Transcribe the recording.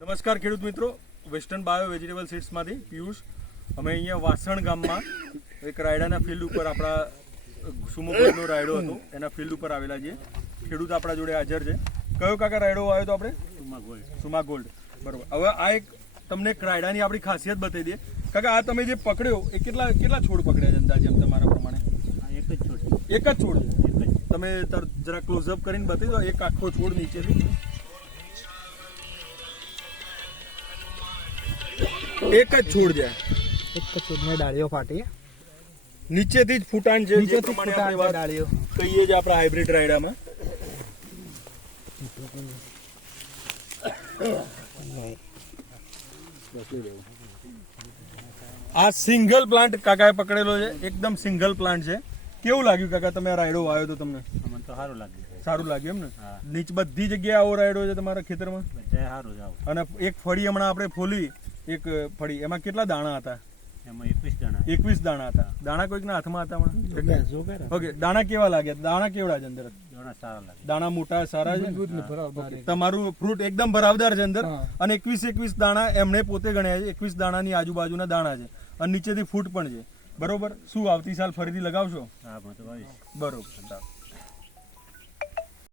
નમસ્કાર ખેડૂત મિત્રો, વેસ્ટર્ન બાયો વેજીટેબલ સીડ્સમાંથી પિયુષ. અમે અહીંયા વાસણ ગામમાં એક રાયડાના ફિલ્ડ ઉપર આપણા સુમોગોલ્ડનો રાયડો હતો એના ફિલ્ડ ઉપર આવેલા છીએ. ખેડૂત આપણા જોડે હાજર છે. કયો કાકા રાયડો આવ્યો તો આપણે? સુમા ગોલ્ડ. બરોબર. હવે આ એક તમને એક રાયડાની આપણી ખાસિયત બતાવી દઈએ. કાકા આ તમે જે પકડ્યો એ કેટલા છોડ પકડ્યા છે અંદાજે તમારા પ્રમાણે? એક જ છોડ છે. તમે જરા ક્લોઝઅપ કરીને બતાવી દો એક આખો છોડ નીચેથી. એક જ છોડ છે, એક જ છોડની ડાળીઓ ફાટી નીચેથી જ ફૂટાણ છે. નીચેથી જ ફૂટાણ છે ડાળીઓ. કહીએ છે આપણા હાઇબ્રિડ રાયડામાં. આ સિંગલ પ્લાન્ટ કાકાએ પકડેલો છે, એકદમ સિંગલ પ્લાન્ટ છે. કેવું લાગ્યું કાકા તમે આ રાયડો આવ્યો તો તમને? મને તો સારું લાગ્યું. સારું લાગ્યું એમ ને? નીચે બધી જગ્યાએ આવો રાયડો છે તમારા ખેતરમાં? બધાય સારું જ આવું. અને એક ફળી હમણાં આપણે ફોલી, એક ફળી એમાં કેટલા દાણા હતા? એમાં 21 દાણા. 21 દાણા હતા. દાણા કોઈકના હાથમાં હતા હમણાં? ઓકે, દાણા કેવા લાગ્યા? દાણા કેવડા છે અંદર? દાણા સારા લાગે. દાણા મોટા સારા છે. Okay. તમારું ફ્રૂટ એકદમ ભરાવદાર છે અંદર. અને 21 દાણા એમણે પોતે ગણ્યા છે. 21 દાણાની આજુબાજુના દાણા છે અને નીચેથી ફૂટ પણ છે. બરોબર. શું આવતી સાલ ફરીથી લગાવશો? હા, પણ તો બરોબર.